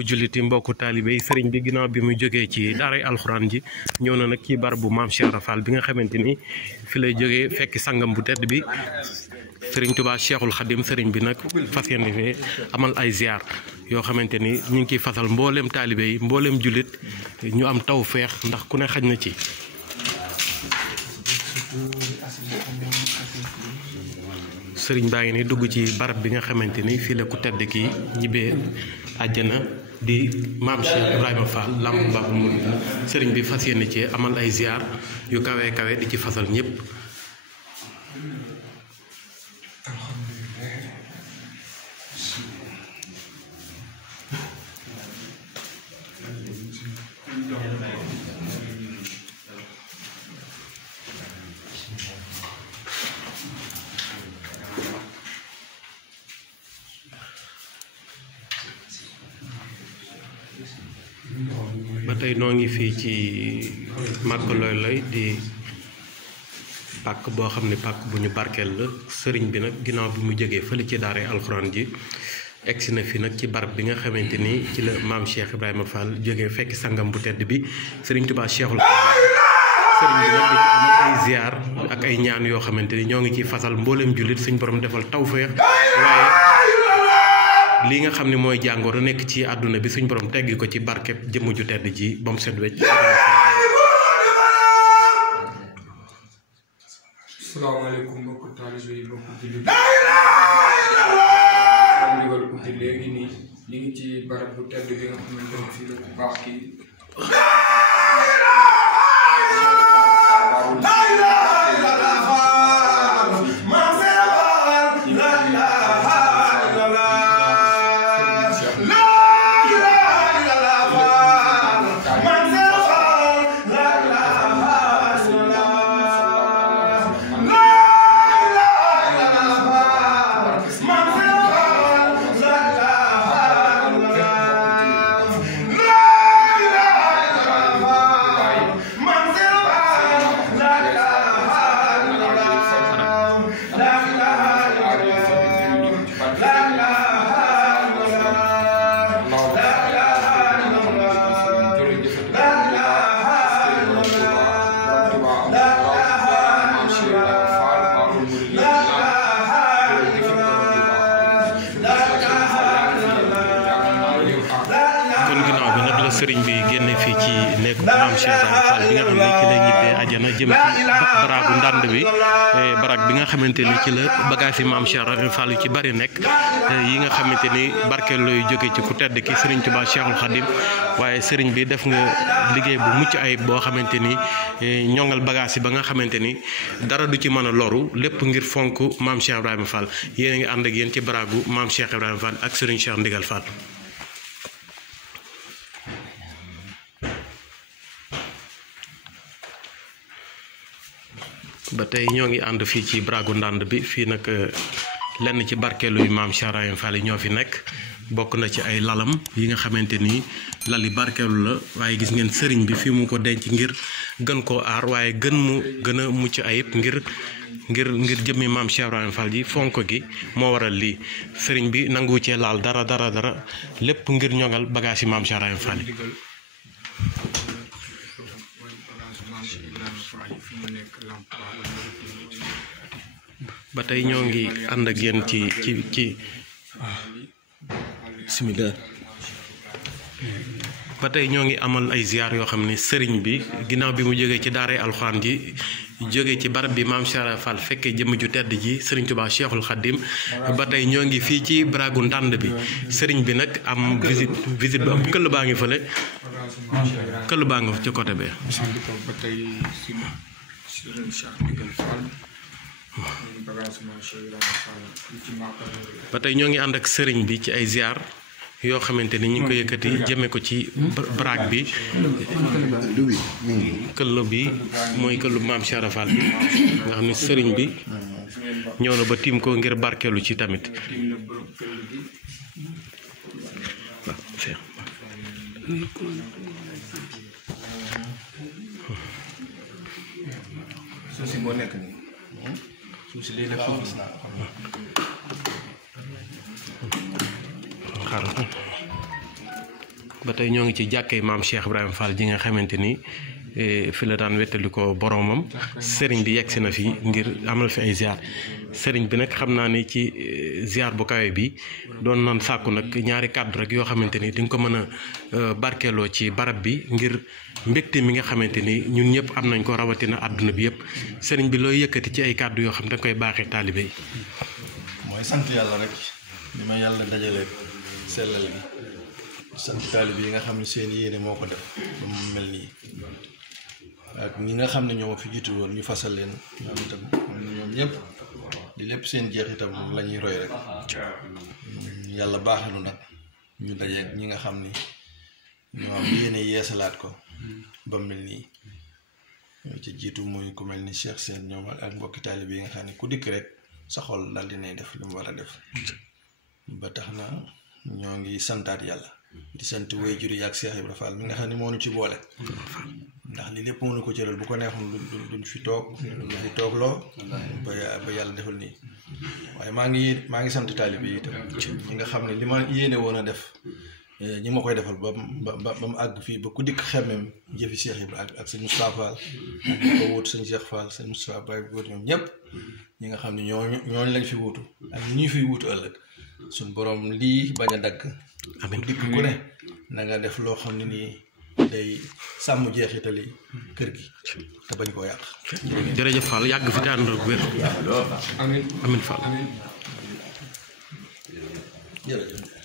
mbokku julliti mbokku taalibe yi sëriñ bi ginnaaw bi mu jógee ci daaray alxuraan ji ñëw na nag ci barabu maam Cheikh Ibra Fall bi nga xamante ni fi lay jógee fekki sangam bu tedd bi sëriñ Touba Cheikhul Khadim sëriñ bi nag fas yéene fee amal ay ziar yoo xamante ni ñu ngi ciy fasal mbooleem taalibe yi mbooleem jullit ñu am taw feex ndax ku ne xaj na ci. sëriñ baa ngi ni dugg ci barab bi nga xamante ni fii la ku tedd kii ñibbee àjjana di maam Cheikh Ibrahima Fall Lamp Baabul Muridiina sëriñ bi fas yéene ci amal ay ziar yu kawe kawe di ci fasal ñëpp. ba tey noo ngi fii ci Màkka Loy Loy di pàkk boo xam ne pàkk bu ñu barkeel la sëriñ bi nag ginnaaw bi mu jógee fële ci daara alxuraan ji egsi na fi nag ci barab bi nga xamante ni ci la maam Cheikh Ibrahima Fall jógee fekk sangam bu tedd bi sëriñ Touba Cheikhul sëriñ bi nag di ci am ay ziar ak ay ñaan yoo xamante ni ñoo ngi ci fasal mbooleem jullit suñ borom defal tawfeex waaye lii nga xam ne mooy jàngoro nekk ci àdduna bi suñ borom teggi ko ci barkeb jëmm ju tedd ji ba mu set wecc. salaamaaleykum mbokku taalibe yi mbokku jullit ndigal uti léegi nii ñu ngi ci barab bu tedd bi nga xamante ne fii la ku baax kii sëriñ bi génne fii ci nekk maam Cheikh Ibrahima Fall bi nga xam ne ci lay ñibbee àjjana jëm ci baraagu ndànd bi baraag bi nga xamante ni ci la bagage yi maam Cheikh Ibrahima Fall yu ci bari nekk yi nga xamante ni barkeel looy jóge ci ku tedd ki sëriñ Touba Cheikhul Khadim waaye sëriñ bi def nga liggéey bu mucc ayib boo xamante ni ñongal bagage yi ba nga xamante ni dara du ci mën a loru lépp ngir fonk maam Cheikh Ibrahima Fall yéen a ngi ànd ak yéen ci baraagu maam Cheikh Ibrahima Fall ak sëriñ Cheikh Ndigal Fall. ba tey ñoo ngi ànd fii ci baragu ndànd bi fii nag lenn ci barkeelu yu maam Cheikh Ibrahima Fall yi ñoo fi nekk bokk na ci ay lalam yi nga xamante ni lali barkeelu la waaye gis ngeen sëriñ bi fii mu ko denc ngir gën koo aar waaye gën a mucc ayib ngir jëmmi maam Cheikh Ibrahima Fall ji fonk gi moo waral lii sëriñ bi nangu cee laal dara lépp ngir ñoŋal bagage yi maam Cheikh Ibrahima Fall yi. ba tey ñoo ngi ànd ak yéen ci simila ba tey ñoo ngi amal ay ziar yoo xam ne sëriñ bi ginnaaw bi mu jógee ci daaray alxuraan ji jógee ci barab bi maam Cheikh Fall fekkee jëmm ju tedd ji sëriñ Touba Cheikhul Khadim ba tey ñoo ngi fii ci baragu ndànd bi sëriñ bi nag am visite bu am këll baa ngi fële këll baa nga ci côté bee. ba tey ñoo ngi ànd ak sëriñ bi ci ay ziar yoo xamante ni ñu ngi ko yëkkati jëme ko ci baraag bi këll bi mooy këllu maam Cheikh Ibra Fall bi nga xam ne sëriñ bi ñëw na ba tiim ko ngir barkeelu ci tamit. suuf si boo nekk nii suuf si lii la ko gis naa xaaral ba tey ñoo ngi ci jàkkee maam Cheikh Ibrahima Fall ji nga xamante ni fi la daan wettali ko boromam sëriñ bi yegg si na fi ngir amal fi ay ziar sëriñ bi nag xam naa ni ci ziar bu kawe bi doon nan sàkku nag ñaari kàddu rek yoo xamante ni di nga ko mën a barkeeloo ci barab bi ngir mbégte mi nga xamante ni ñun ñëpp am nañ ko rawatina àdduna bi yëpp sëriñ bi looy yëkkati ci ay kàddu yoo xam da nga koy baaxee taalibe yi. mooy sant yàlla rek li ma yàlla dajale sellal gi sant taalibe yi nga xam ne seen yéene moo ko def ba mu mel nii ak ñi nga xam ne ñoo ma fi jiitu woon ñu fasal leen ñoom itam ñoom ñëpp di lépp seen jeex itam la ñuy roy rek yàlla baaxalu nag ñu dajeeg ñi nga xam ni ñoo am yéene yeesalaat ko ba mu mel nii ci jiitu muy ku mel ni Cheikh Sène ñoom ak mbokki taalibe yi nga xam ne ku dikk rek sa xol daal dinay def li mu war a def ba tax na ñoo ngi santaat yàlla di sant waajur yi ak Cheikh Ibrahima Fall mi nga xam ne moo ñu ci boole ndax li lépp mënu ko cëral bu ko neexoon duñ fi toog duñ fi toogloo ba yàlla defal nii waaye maa ngi sant taalibe yi itam ñi nga xam ne li ma yéene woon a def ñi ma koy defal ba mu àgg fii ba ku dikk xemmem jëfi Cheikh Ibrahima ak sëñ Moustapha Fall ak ko wut sëñ Cheikh Fall sëñ Moustapha Baye wut ñoom ñëpp ñi nga xam ne ñooñu lañ fi wutu ak ñi ñuy fiy wutu ëllëg suñ borom lii bañ a dagg amiin dikk ku ne na nga def loo xam ne nii day sàmm jeexitali kër gi te bañ koo yàq. jërëjëf Fall yàgg fi te ànd ak wér. amiin amiin Fall. amiin. jërëjëf.